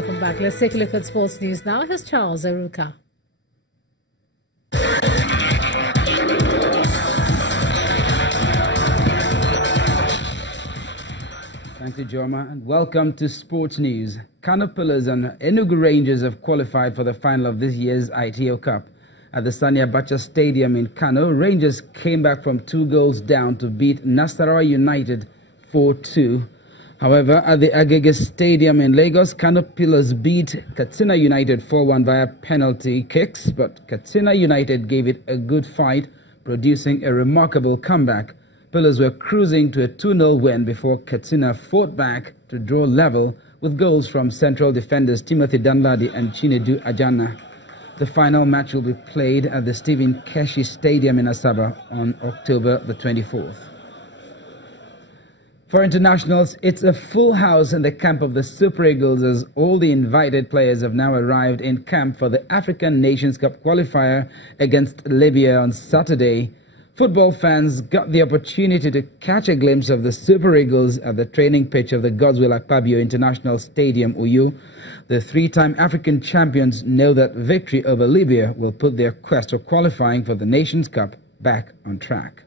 Welcome back. Let's take a look at sports news now. Here's Charles Aruka. Thank you, Jorma, and welcome to Sports News. Kano Pillars and Enugu Rangers have qualified for the final of this year's ITO Cup. At the Sani Abacha Stadium in Kano, Rangers came back from 2 goals down to beat Nasarawa United 4-2. However, at the Agege Stadium in Lagos, Kano Pillars beat Katsina United 4-1 via penalty kicks, but Katsina United gave it a good fight, producing a remarkable comeback. Pillars were cruising to a 2-0 win before Katsina fought back to draw level with goals from central defenders Timothy Danladi and Chinedu Ajana. The final match will be played at the Stephen Keshi Stadium in Asaba on October the 24th. For internationals, it's a full house in the camp of the Super Eagles as all the invited players have now arrived in camp for the African Nations Cup qualifier against Libya on Saturday. Football fans got the opportunity to catch a glimpse of the Super Eagles at the training pitch of the Godswill Akpabio International Stadium, Uyo. The 3-time African champions know that victory over Libya will put their quest of qualifying for the Nations Cup back on track.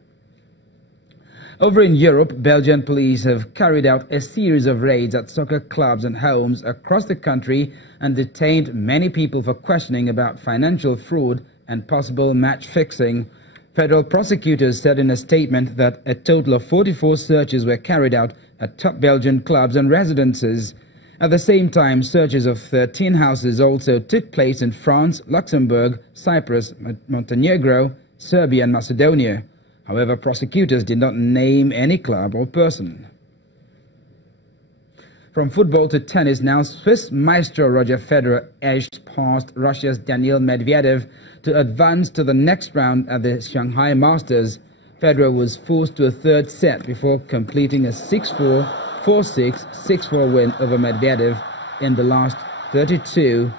Over in Europe, Belgian police have carried out a series of raids at soccer clubs and homes across the country and detained many people for questioning about financial fraud and possible match fixing. Federal prosecutors said in a statement that a total of 44 searches were carried out at top Belgian clubs and residences. At the same time, searches of 13 houses also took place in France, Luxembourg, Cyprus, Montenegro, Serbia and Macedonia. However, prosecutors did not name any club or person. From football to tennis now, Swiss maestro Roger Federer edged past Russia's Daniil Medvedev to advance to the next round at the Shanghai Masters. Federer was forced to a third set before completing a 6-4, 4-6, 6-4 win over Medvedev in the last 32.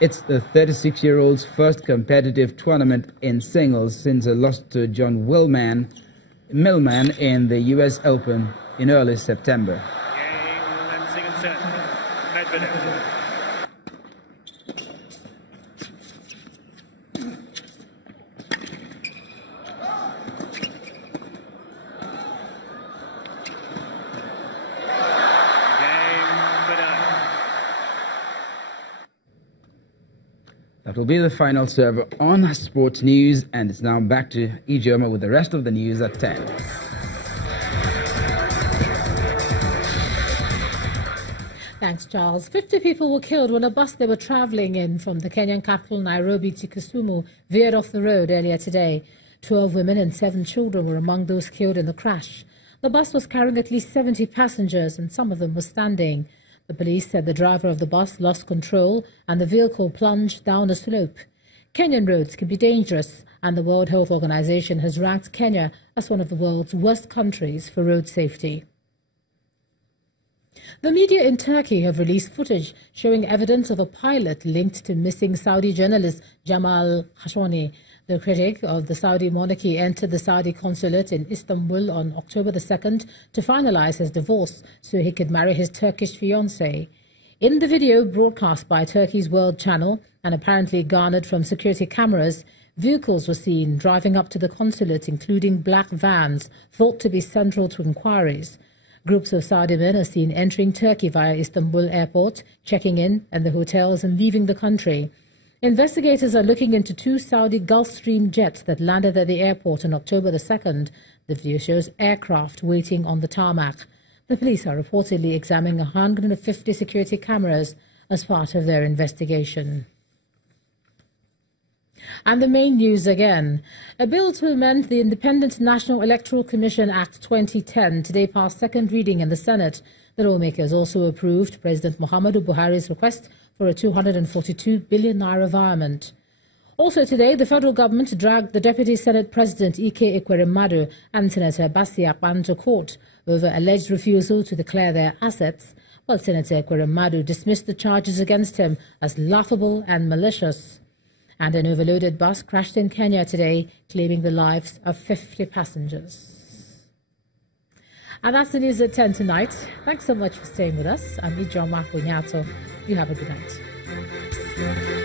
It's the 36-year-old's first competitive tournament in singles since a loss to John Millman in the US Open in early September. That will be the final serve on Sports News, and it's now back to Ijoma with the rest of the news at 10. Thanks, Charles. 50 people were killed when a bus they were traveling in from the Kenyan capital Nairobi to Kisumu veered off the road earlier today. 12 women and 7 children were among those killed in the crash. The bus was carrying at least 70 passengers, and some of them were standing. The police said the driver of the bus lost control and the vehicle plunged down a slope. Kenyan roads can be dangerous, and the World Health Organization has ranked Kenya as one of the world's worst countries for road safety. The media in Turkey have released footage showing evidence of a pilot linked to missing Saudi journalist Jamal Khashoggi. The critic of the Saudi monarchy entered the Saudi consulate in Istanbul on October the 2nd to finalize his divorce so he could marry his Turkish fiancée. In the video broadcast by Turkey's World Channel and apparently garnered from security cameras, vehicles were seen driving up to the consulate, including black vans thought to be central to inquiries. Groups of Saudi men are seen entering Turkey via Istanbul airport, checking in at the hotels and leaving the country. Investigators are looking into 2 Saudi Gulfstream jets that landed at the airport on October the 2nd. The video shows aircraft waiting on the tarmac. The police are reportedly examining 150 security cameras as part of their investigation. And the main news again. A bill to amend the Independent National Electoral Commission Act 2010 today passed second reading in the Senate. The lawmakers also approved President Muhammadu Buhari's request for a 242 billion naira environment. Also today, the federal government dragged the Deputy Senate President Ike Ekweremadu and Senator Basi Akpan to court over alleged refusal to declare their assets, while Senator Ekweremadu dismissed the charges against him as laughable and malicious. And an overloaded bus crashed in Kenya today, claiming the lives of 50 passengers. And that's the news at 10 tonight. Thanks so much for staying with us. I'm Ijoma Kunyato. You have a good night.